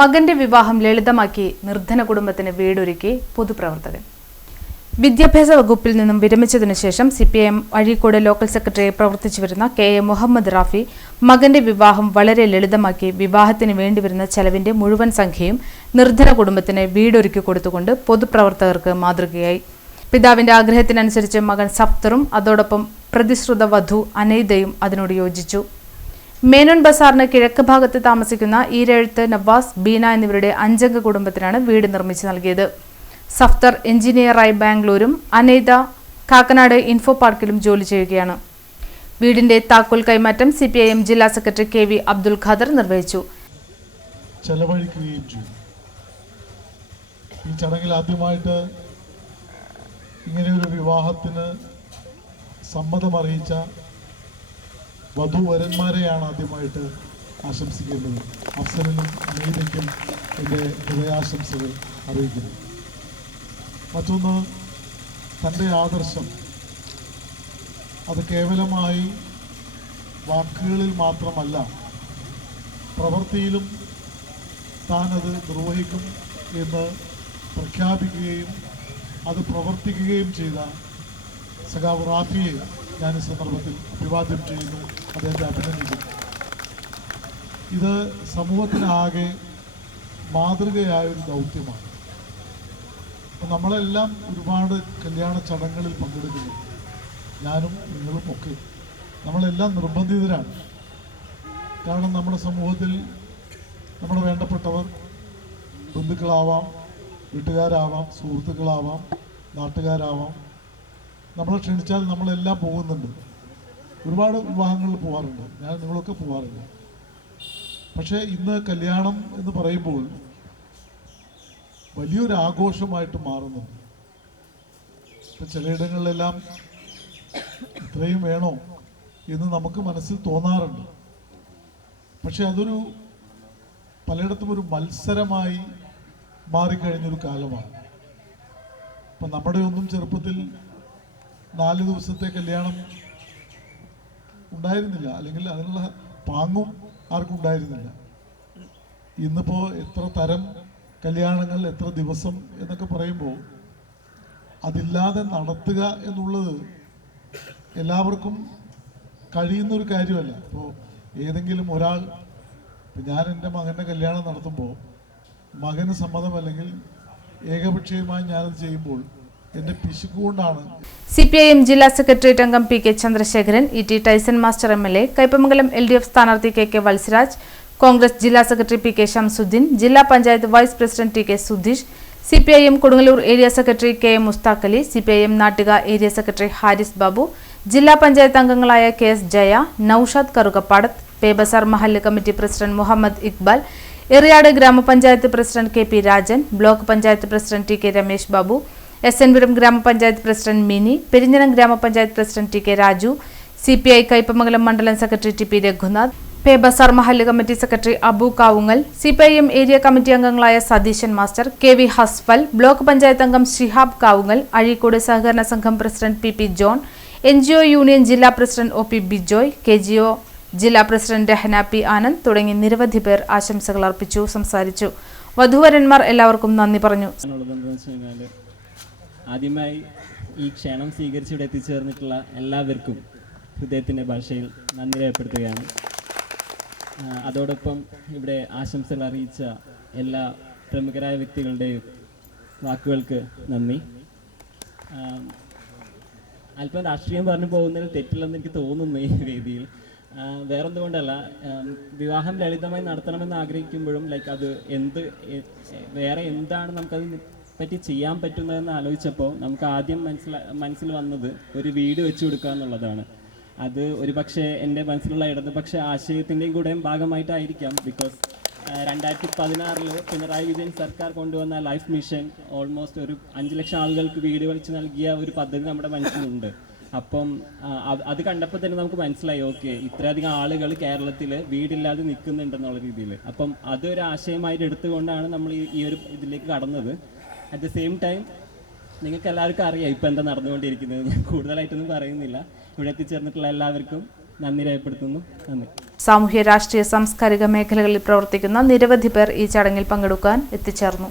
മകന്റെ വിവാഹം ലളിതമാക്കി നിർധന കുടുംബത്തിന് വീടൊരുക്കി പൊതുപ്രവർത്തകൻ. വിദ്യാഭ്യാസ വകുപ്പിൽ നിന്നും വിരമിച്ചതിനു ശേഷം സിപിഐഎം അഴീക്കോട് ലോക്കൽ സെക്രട്ടറിയായി പ്രവർത്തിച്ചുവരുന്ന കെ.എ. മുഹമ്മദ് റാഫി മകന്റെ വിവാഹം വളരെ ലളിതമാക്കി വിവാഹത്തിന് വേണ്ടിവരുന്ന ചെലവിന്റെ മുഴുവൻ സംഖ്യയും നിർധന കുടുംബത്തിന് വീടൊരുക്കി കൊടുത്തുകൊണ്ട് പൊതുപ്രവർത്തകർക്ക് മാതൃകയായി. പിതാവിന്റെ ആഗ്രഹത്തിനനുസരിച്ച് മകൻ സഫ്തറും അതോടൊപ്പം പ്രതിശ്രുത വധു അനൈദയും അതിനോട് യോജിച്ചു. മേനോൻ ബസാറിന് കിഴക്ക് ഭാഗത്ത് താമസിക്കുന്ന ഈരഴുത്ത്, നവാസ്, ബീന എന്നിവരുടെ 5 അംഗ കുടുംബത്തിനാണ് വീട് നിർമ്മിച്ചു നൽകിയത്. സഫ്തർ എഞ്ചിനീയറായി ബാംഗ്ലൂരും അനൈദ കാക്കനാട് ഇൻഫോ പാർക്കിലും ജോലി ചെയ്യുകയാണ്. വീടിന്റെ താക്കോൽ കൈമാറ്റം സിപിഐഎം ജില്ലാ സെക്രട്ടറി കെ.വി. അബ്ദുൽ ഖാദർ നിർവഹിച്ചു. ഈ ചടങ്ങിൽ ആദ്യമായിട്ട് ഇങ്ങനെയൊരു വിവാഹത്തിന് സമ്മതം അറിയിച്ച വധുവരന്മാരെയാണ് ആദ്യമായിട്ട് ആശംസിക്കേണ്ടത്. അഫ്സലിനും അനീതയ്ക്കും എൻ്റെ ഹൃദയാശംസകൾ അറിയിക്കുന്നു. മറ്റൊന്ന്, തൻ്റെ ആദർശം അത് കേവലമായി വാക്കുകളിൽ മാത്രമല്ല, പ്രവൃത്തിയിലും താനത് നിർവഹിക്കും എന്ന് പ്രഖ്യാപിക്കുകയും അത് പ്രവർത്തിക്കുകയും ചെയ്ത സഖാവ് റാഫിയെ ഞാൻ ഈ സന്ദർഭത്തിൽ അഭിവാദ്യം ചെയ്യുന്നു, അദ്ദേഹത്തെ അഭിനന്ദിക്കുന്നു. ഇത് സമൂഹത്തിനാകെ മാതൃകയായൊരു ദൗത്യമാണ്. നമ്മളെല്ലാം ഒരുപാട് കല്യാണ ചടങ്ങുകളിൽ പങ്കെടുക്കുന്നു, ഞാനും നിങ്ങളും ഒക്കെ. നമ്മളെല്ലാം നിർബന്ധിതരാണ്. കാരണം നമ്മുടെ സമൂഹത്തിൽ നമ്മുടെ വേണ്ടപ്പെട്ടവർ ബന്ധുക്കളാവാം, വീട്ടുകാരാവാം, സുഹൃത്തുക്കളാവാം, നാട്ടുകാരാവാം. നമ്മളെ ക്ഷണിച്ചാൽ നമ്മളെല്ലാം പോകുന്നുണ്ട്. ഒരുപാട് വിവാഹങ്ങളിൽ പോകാറുണ്ട്, ഞാൻ നിങ്ങളൊക്കെ പോകാറുണ്ട്. പക്ഷേ ഇന്ന് കല്യാണം എന്ന് പറയുമ്പോൾ വലിയൊരു ആഘോഷമായിട്ട് മാറുന്നുണ്ട്. ഇപ്പം ചിലയിടങ്ങളിലെല്ലാം ഇത്രയും വേണോ എന്ന് നമുക്ക് മനസ്സിൽ തോന്നാറുണ്ട്. പക്ഷെ അതൊരു പലയിടത്തും ഒരു മത്സരമായി മാറിക്കഴിഞ്ഞൊരു കാലമാണ്. ഇപ്പം നമ്മുടെ ഒന്നും ചെറുപ്പത്തിൽ 4 ദിവസത്തെ കല്യാണം ഉണ്ടായിരുന്നില്ല, അല്ലെങ്കിൽ അതിനുള്ള പാങ്ങും ആർക്കും ഉണ്ടായിരുന്നില്ല. ഇന്നിപ്പോൾ എത്ര തരം കല്യാണങ്ങൾ, എത്ര ദിവസം എന്നൊക്കെ പറയുമ്പോൾ അതില്ലാതെ നടത്തുക എന്നുള്ളത് എല്ലാവർക്കും കഴിയുന്നൊരു കാര്യമല്ല. ഇപ്പോൾ ഏതെങ്കിലും ഒരാൾ, ഞാൻ എൻ്റെ മകൻ്റെ കല്യാണം നടത്തുമ്പോൾ മകന് സമ്മതമല്ലെങ്കിൽ ഏകപക്ഷീയമായി ഞാനത് ചെയ്യുമ്പോൾ എൻ്റെ പിശുക്കുകൊണ്ടാണ്. സിപിഐഎം ജില്ലാ സെക്രട്ടേറിയറ്റ് അംഗം P K. Chandrasekharan, E T. Tyson master MLA, Kaipamangalam LDF സ്ഥാനാർത്ഥി കെ.കെ. വത്സരാജ്, കോൺഗ്രസ് ജില്ലാ സെക്രട്ടറി പി.കെ. ഷംസുദ്ദീൻ, ജില്ലാ panchayat vice president T K. Sudheesh, CPIM Kodungallur area secretary K M. Musthaq Ali, CPIM Nattika area secretary Haris Babu, ജില്ലാ പഞ്ചായത്ത് അംഗങ്ങളായ കെ.എസ്. ജയ, നൌഷാദ് കറുകപ്പാടത്ത്, പേ ബസാർ മഹല്ല് കമ്മിറ്റി പ്രസിഡന്റ് മുഹമ്മദ് ഇക്ബാൽ, എറിയാട് ഗ്രാമപഞ്ചായത്ത് president K P. Rajan, block panchayat president T K. Ramesh Babu, എസ്.എൻ.പുരം ഗ്രാമപഞ്ചായത്ത് പ്രസിഡന്റ് മിനി, പെരിഞ്ഞനം ഗ്രാമപഞ്ചായത്ത് president TK. Raju, CPI Kaipamangalam മണ്ഡലം സെക്രട്ടറി ടി.പി. രഘുനാഥ്, പേ ബസാർ മഹല്ല് committee secretary Abu Kavungal, CPIM area committee അംഗങ്ങളായ സതീശൻ മാസ്റ്റർ, കെ.വി. ഹസ്ഫൽ, ബ്ലോക്ക് പഞ്ചായത്ത് അംഗം ഷിഹാബ് കാവുങ്ങൽ, അഴീക്കോട് സഹകരണ സംഘം പ്രസിഡന്റ് പി.പി. ജോൺ, NGO യൂണിയൻ ജില്ലാ പ്രസിഡന്റ് ഒ.പി. ബിജോയ്, KGO ജില്ലാ പ്രസിഡന്റ് രഹന പി. ആനന്ദ് തുടങ്ങി നിരവധി പേർ ആശംസകൾ അർപ്പിച്ചു, സംസാരിച്ചു. വധുവരന്മാർ എല്ലാവർക്കും നന്ദി പറഞ്ഞു. ആദ്യമായി ഈ ക്ഷണം സ്വീകരിച്ച് ഇവിടെ എത്തിച്ചേർന്നിട്ടുള്ള എല്ലാവർക്കും ഹൃദയത്തിൻ്റെ ഭാഷയിൽ നന്ദി രേഖപ്പെടുത്തുകയാണ്. അതോടൊപ്പം ഇവിടെ ആശംസകൾ അറിയിച്ച എല്ലാ പ്രമുഖരായ വ്യക്തികളുടെയും വാക്കുകൾക്ക് നന്ദി. അല്പം രാഷ്ട്രീയം പറഞ്ഞു പോകുന്നതിൽ തെറ്റില്ലെന്ന് എനിക്ക് തോന്നുന്നു ഈ വേദിയിൽ. വേറൊന്നുകൊണ്ടല്ല, വിവാഹം ലളിതമായി നടത്തണമെന്ന് ആഗ്രഹിക്കുമ്പോഴും അത് വേറെ എന്താണ് നമുക്കത് പറ്റി ചെയ്യാൻ പറ്റുന്നതെന്ന് ആലോചിച്ചപ്പോൾ നമുക്ക് ആദ്യം മനസ്സിൽ വന്നത് ഒരു വീട് വെച്ച് കൊടുക്കുക എന്നുള്ളതാണ്. അത് ഒരു പക്ഷേ എൻ്റെ മനസ്സിലുള്ള ഇടതുപക്ഷ ആശയത്തിൻ്റെയും കൂടെയും ഭാഗമായിട്ടായിരിക്കാം. ബിക്കോസ് 2016 പിണറായി വിജയൻ സർക്കാർ കൊണ്ടുവന്ന ലൈഫ് മിഷൻ ഓൾമോസ്റ്റ് ഒരു 5 ലക്ഷം ആളുകൾക്ക് വീട് വെച്ച് നൽകിയ ഒരു പദ്ധതി നമ്മുടെ മനസ്സിലുണ്ട്. അപ്പം അത് കണ്ടപ്പോൾ തന്നെ നമുക്ക് മനസ്സിലായി, ഓക്കെ, ഇത്രയധികം ആളുകൾ കേരളത്തിൽ വീടില്ലാതെ നിൽക്കുന്നുണ്ടെന്നുള്ള രീതിയിൽ. അപ്പം അതൊരു ആശയമായിട്ട് എടുത്തുകൊണ്ടാണ് നമ്മൾ ഈ ഒരു ഇതിലേക്ക് കടന്നത്. അറ്റ് ദ സെയിം ടൈം നിങ്ങൾക്ക് എല്ലാവർക്കും അറിയാം ഇപ്പം എന്താ നടന്നുകൊണ്ടിരിക്കുന്നത്. ഞാൻ കൂടുതലായിട്ടൊന്നും പറയുന്നില്ല. ഇവിടെ എത്തിച്ചേർന്നിട്ടുള്ള എല്ലാവർക്കും നന്ദി രേഖപ്പെടുത്തുന്നു. നന്ദി. സാമൂഹ്യ രാഷ്ട്രീയ സാംസ്കാരിക മേഖലകളിൽ പ്രവർത്തിക്കുന്ന നിരവധി പേർ ഈ ചടങ്ങിൽ പങ്കെടുക്കാൻ എത്തിച്ചേർന്നു.